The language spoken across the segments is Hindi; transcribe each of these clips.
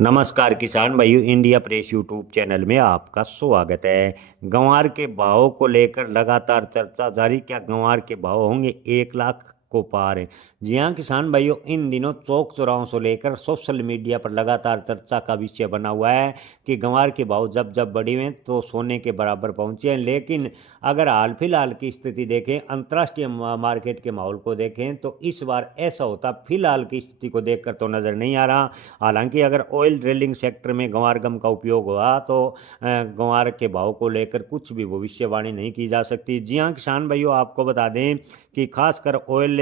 नमस्कार किसान भाइयों, इंडिया प्रेस यूट्यूब चैनल में आपका स्वागत है। गंवार के भाव को लेकर लगातार चर्चा जारी। क्या गंवार के भाव होंगे 1 लाख को पार? जी हाँ किसान भाइयों, इन दिनों चौक चौराहों से लेकर सोशल मीडिया पर लगातार चर्चा का विषय बना हुआ है कि गंवार के भाव जब जब बढ़े हुए तो सोने के बराबर पहुंचे हैं। लेकिन अगर हाल फिलहाल की स्थिति देखें, अंतर्राष्ट्रीय मार्केट के माहौल को देखें तो इस बार ऐसा होता फिलहाल की स्थिति को देखकर तो नज़र नहीं आ रहा। हालांकि अगर ऑयल ड्रिलिंग सेक्टर में गंवार गम का उपयोग हुआ तो गंवार के भाव को लेकर कुछ भी भविष्यवाणी नहीं की जा सकती। जी हाँ किसान भाइयों, आपको बता दें कि खासकर ऑयल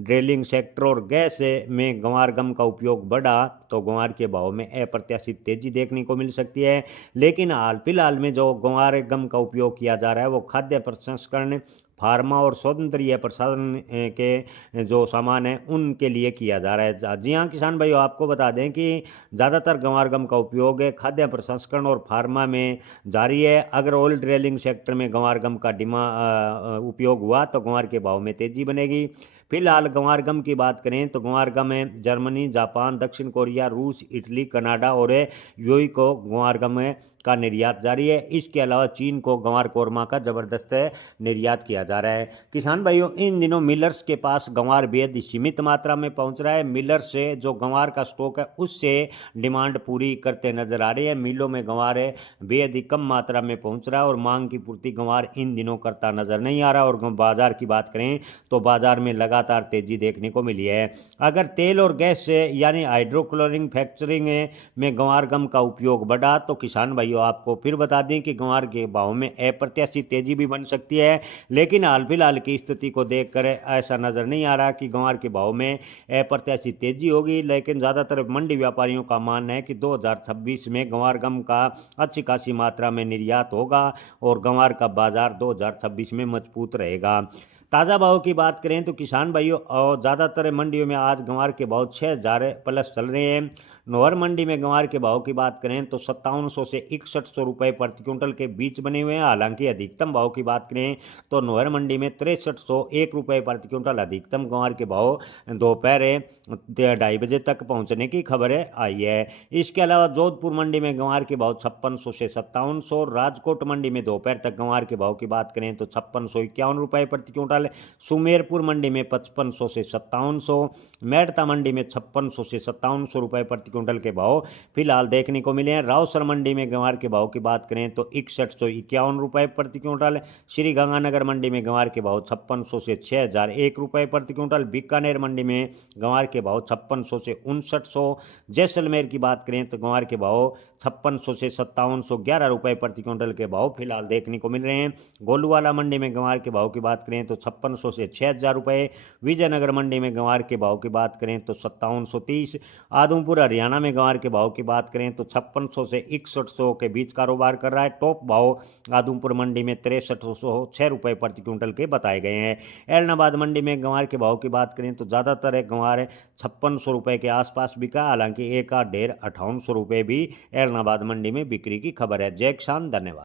ड्रिलिंग सेक्टर और गैस में गंवार गम का उपयोग बढ़ा तो गंवार के भाव में अप्रत्याशित तेजी देखने को मिल सकती है। लेकिन हाल फिलहाल में जो गंवार गम का उपयोग किया जा रहा है वो खाद्य प्रसंस्करण, फार्मा और सौंदर्य प्रसाधन के जो सामान हैं उनके लिए किया जा रहा है। जी हाँ किसान भाइयों, आपको बता दें कि ज़्यादातर गंवार गम का उपयोग खाद्य प्रसंस्करण और फार्मा में जारी है। अगर ऑयल ड्रिलिंग सेक्टर में गंवार गम का उपयोग हुआ तो गंवार के भाव में तेजी बनेगी। फिलहाल गंवार गम की बात करें तो गंवार गम है जर्मनी, जापान, दक्षिण कोरिया, रूस, इटली, कनाडा और यूएई को गंवार गम का निर्यात जारी है। इसके अलावा चीन को गंवार कोरमा का ज़बरदस्त निर्यात किया जा रहा है। किसान भाइयों, इन दिनों मिलर्स के पास गंवार बेहद सीमित मात्रा में पहुंच रहा है। मिलर्स से जो गंवार का स्टॉक है उससे डिमांड पूरी करते नजर आ रही है। मिलों में गंवार बेहद ही कम मात्रा में पहुंच रहा है और मांग की पूर्ति गंवार इन दिनों करता नजर नहीं आ रहा। और बाजार की बात करें तो बाजार में लगातार तेजी देखने को मिली है। अगर तेल और गैस से यानी हाइड्रोक्लोरिंग फैक्चरिंग में गंवार गम का उपयोग बढ़ा तो किसान भाइयों आपको फिर बता दें कि गंवार के भाव में अप्रत्याशित तेजी भी बन सकती है। लेकिन हाल फिलहाल की स्थिति को देखकर ऐसा नजर नहीं आ रहा कि गंवार के भाव में अप्रत्याशित तेजी होगी। लेकिन ज़्यादातर मंडी व्यापारियों का मानना है कि 2026 में गंवार गम का अच्छी खासी मात्रा में निर्यात होगा और गंवार का बाजार 2026 में मजबूत रहेगा। ताज़ा भाव की बात करें तो किसान भाइयों और ज़्यादातर मंडियों में आज गंवार के भाव 6,000 प्लस चल रहे हैं। नौहर मंडी में गंवार के भाव की बात करें तो 5700 से 6100 रुपये प्रति क्विंटल के बीच बने हुए हैं। हालांकि अधिकतम भाव की बात करें तो नौहर मंडी में 6301 रुपये प्रति क्विंटल अधिकतम गंवार के भाव दोपहर 2:30 बजे तक पहुंचने की खबरें आई है। इसके अलावा जोधपुर मंडी में गंवार के भाव 5600 से 5700। राजकोट मंडी में दोपहर तक गंवार के भाव की बात करें तो 5651 रुपये प्रति क्विंटल। सुमेरपुर मंडी में 5500 से 5700। मेड़ता मंडी में 5600 से 5700 रुपये प्रति क्विंटल के भाव फिलहाल देखने को मिले हैं। रावसर मंडी में गंवार के भाव की बात करें तो 6151 रुपये प्रति क्विंटल। श्री गंगानगर मंडी में गंवार के भाव 5600 से 6001 रुपये प्रति क्विंटल। बीकानेर मंडी में गंवार के भाव 5600 से 5900। जैसलमेर की बात करें तो गंवार के भाव 5600 से 5711 रुपये प्रति क्विंटल के भाव फिलहाल देखने को मिल रहे हैं। गोलूवाला मंडी में गंवार के भाव की बात करें तो 5600 से 6000 रुपये। विजयनगर मंडी में गंवार के भाव की बात करें तो 5730। आदमपुर हरियाणा में गंवार के भाव की बात करें तो 5600 से 6100 के बीच कारोबार कर रहा है। टॉप भाव आदमपुर मंडी में 6306 रुपये प्रति क्विंटल के बताए गए हैं। एलनाबाद मंडी में गंवार के भाव की बात करें तो ज़्यादातर गंवार 5600 रुपये के आसपास बिका। हालांकि एक आध ढेर 5800 रुपये भी एलनाबाद मंडी में बिक्री की खबर है। जय किसान, धन्यवाद।